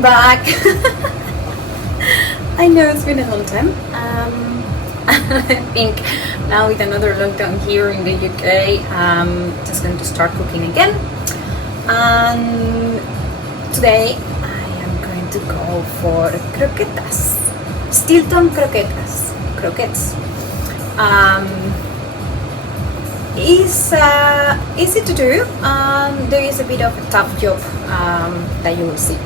back. I know it's been a long time. I think now with another lockdown here in the UK, I'm just going to start cooking again. And today I am going to go for croquetas, Stilton croquetas, croquettes. It's easy to do. There is a bit of a tough job that you will see.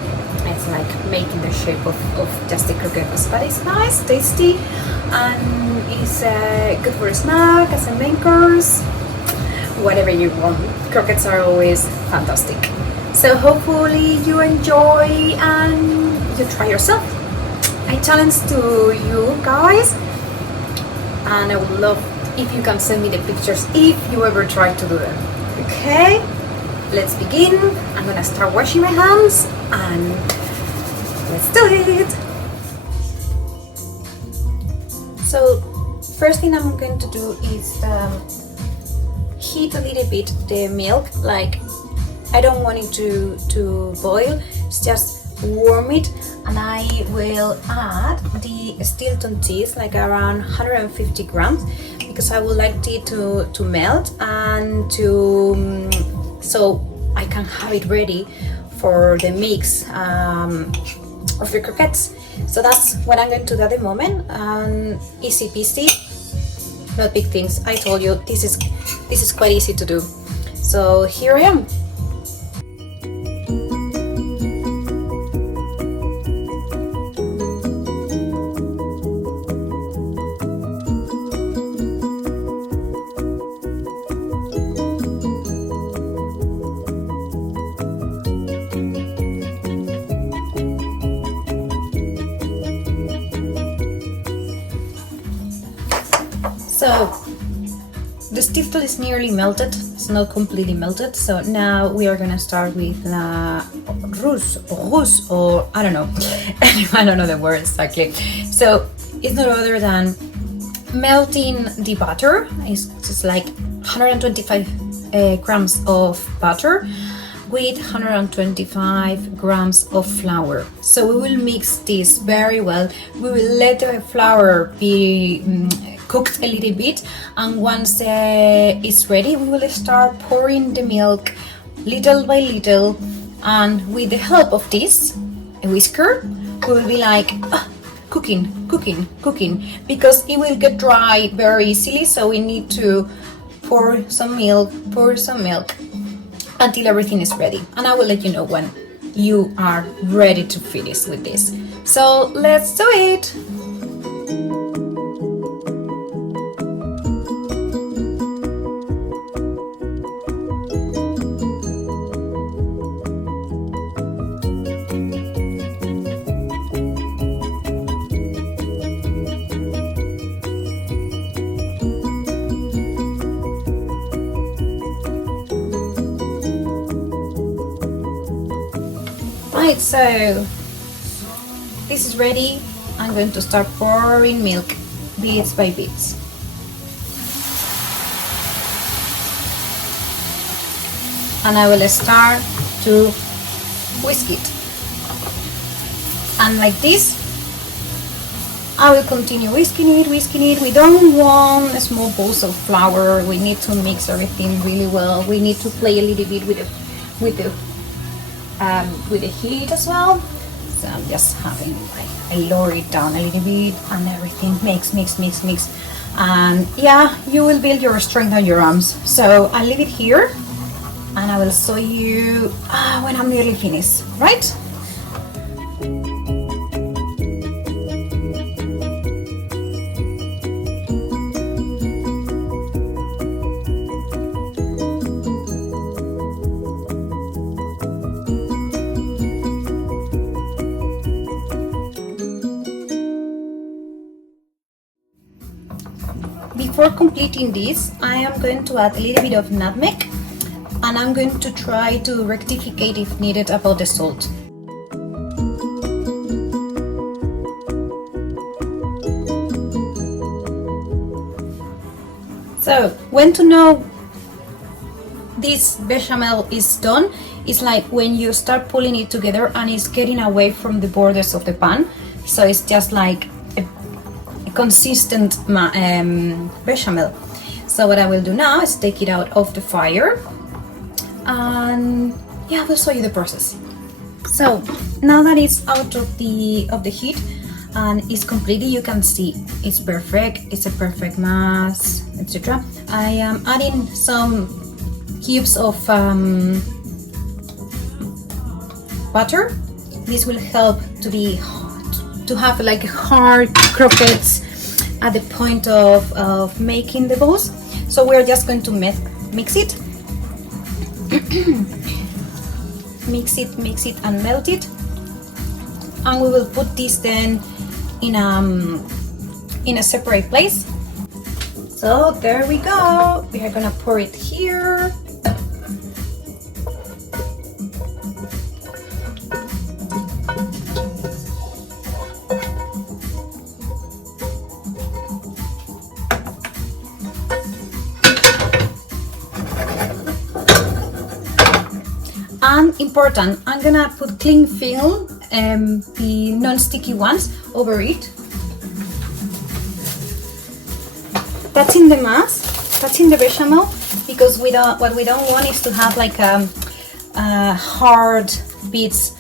It's like making the shape of just the croquetas, but it's nice, tasty, and it's good for a snack, as a main course, whatever you want. Croquettes are always fantastic. So hopefully you enjoy and you try yourself. I challenge to you guys, and I would love if you can send me the pictures if you ever try to do them. Okay, let's begin. I'm gonna start washing my hands and let's do it. So first thing I'm going to do is heat a little bit the milk. Like, I don't want it to boil, it's just warm it, and I will add the Stilton cheese, like around 150 grams, because I would like it to melt and so I can have it ready for the mix of the croquettes. So that's what I'm going to do at the moment, and easy peasy, not big things. I told you this is quite easy to do. So here I am. So the Stilton is nearly melted, it's not completely melted. So now we are gonna start with la rus, or I don't know, I don't know the word exactly. So it's not other than melting the butter. It's just like 125 grams of butter with 125 grams of flour. So we will mix this very well. We will let the flour be cooked a little bit, and once it's ready, we will start pouring the milk little by little, and with the help of this a whisker, we will be like cooking, because it will get dry very easily. So we need to pour some milk until everything is ready, and I will let you know when you are ready to finish with this. So let's do it. Right, so this is ready. I'm going to start pouring milk bits by bits. And I will start to whisk it. And like this, I will continue whisking it. We don't want small balls of flour. We need to mix everything really well. We need to play a little bit with the heat as well. So I'm just having, I lower it down a little bit, and everything mix. And yeah, you will build your strength on your arms. So I'll leave it here, and I will show you when I'm nearly finished, right? Before completing this, I am going to add a little bit of nutmeg, and I'm going to try to rectificate if needed about the salt. So when to know this bechamel is done, it's like when you start pulling it together and it's getting away from the borders of the pan. So it's just like a consistent bechamel. So what I will do now is take it out of the fire, and yeah, I will show you the process. So now that it's out of the heat and it's completely, you can see it's perfect, it's a perfect mass, etc. I am adding some cubes of butter. This will help to have like hard croquettes at the point of making the balls. So we're just going to mix it. mix it and melt it, and we will put this then in a separate place. So there we go, we are gonna pour it here. And important, I'm gonna put cling film, the non-sticky ones, over it. That's in the mass, that's in the bechamel, because what we don't want is to have like hard bits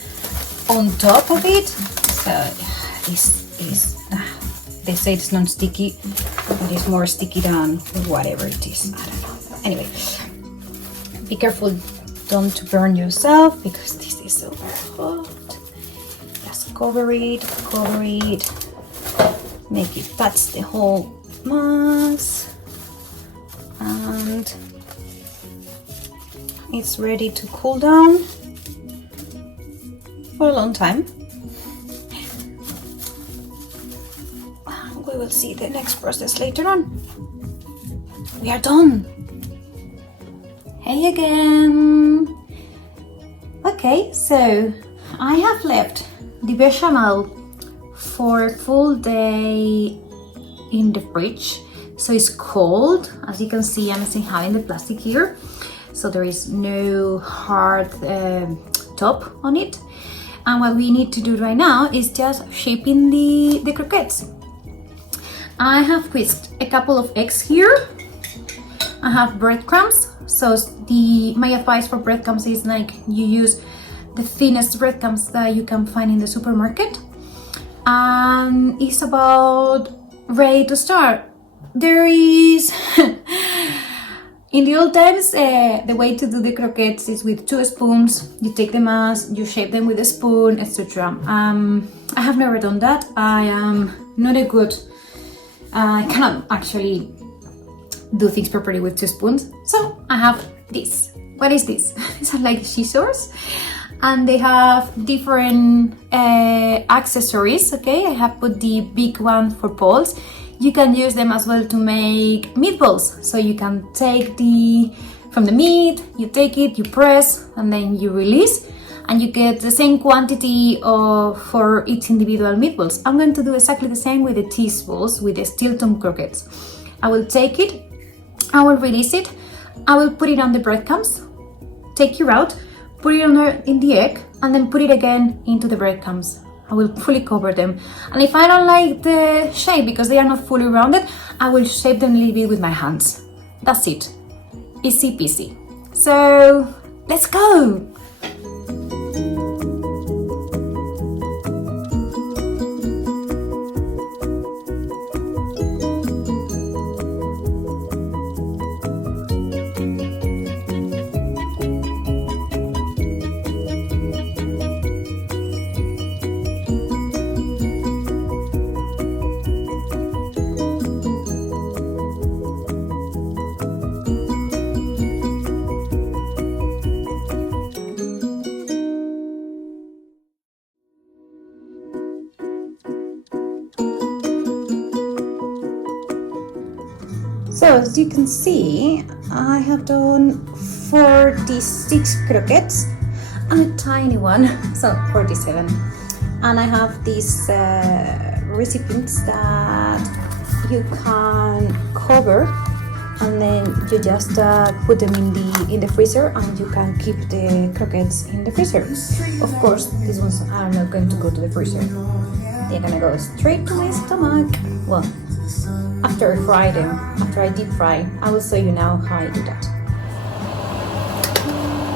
on top of it. So they say it's non-sticky, but it's more sticky than whatever it is. I don't know. Anyway, be careful. Don't burn yourself because this is so hot. Just cover it, make it touch the whole mass, and it's ready to cool down for a long time. We will see the next process later on. We are done. Hey again! Okay, so I have left the bechamel for a full day in the fridge. So it's cold, as you can see. I'm still having the plastic here, so there is no hard top on it. And what we need to do right now is just shaping the croquettes. I have whisked a couple of eggs here. I have breadcrumbs. So my advice for breadcrumbs is like you use the thinnest breadcrumbs that you can find in the supermarket, and it's about ready to start. There is in the old times the way to do the croquettes is with 2 spoons. You take the mass, you shape them with a spoon, etc. I have never done that. I am not a good I cannot actually do things properly with 2 spoons. So I have this. What is this? These are like scissors, and they have different accessories. Okay, I have put the big one for balls. You can use them as well to make meatballs. So you can take from the meat, you take it, you press, and then you release, and you get the same quantity for each individual meatballs. I'm going to do exactly the same with the cheese balls, with the Stilton croquettes. I will take it, I will release it, I will put it on the breadcrumbs, take it out, put it in the egg, and then put it again into the breadcrumbs. I will fully cover them. And if I don't like the shape because they are not fully rounded, I will shape them a little bit with my hands. That's it. Easy peasy. So let's go! So as you can see, I have done 46 croquettes and a tiny one, so 47. And I have these recipients that you can cover and then you just put them in the freezer, and you can keep the croquettes in the freezer. Of course, these ones are not going to go to the freezer. They're gonna go straight to my stomach. Well, after I fry them, after I deep fry, I will show you now how I do that.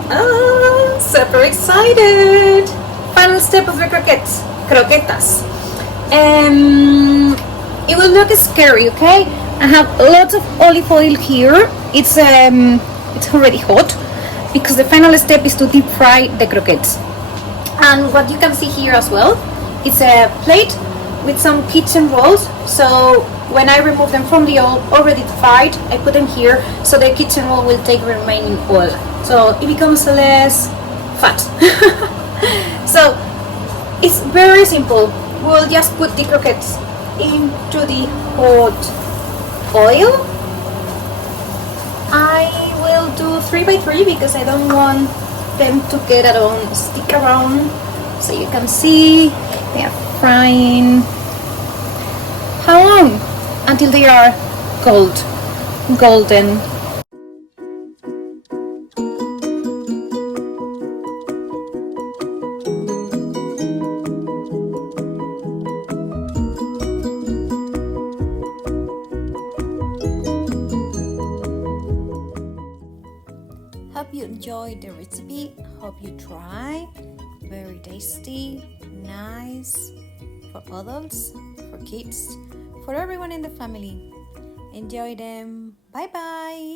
Ah, super excited! Final step of the croquetas. It will look scary, okay? I have lots of olive oil here. It's already hot because the final step is to deep fry the croquettes. And what you can see here as well, it's a plate with some kitchen rolls. So when I remove them from the oil already fried, I put them here so the kitchen roll will take the remaining oil. So it becomes less fat. So it's very simple. We'll just put the croquettes into the hot oil. I will do 3x3 because I don't want them to stick around. So you can see they are frying. How long? Until they are golden. Hope you enjoyed the recipe. Hope you try. Very tasty, nice for adults, for kids, for everyone in the family. Enjoy them. Bye bye.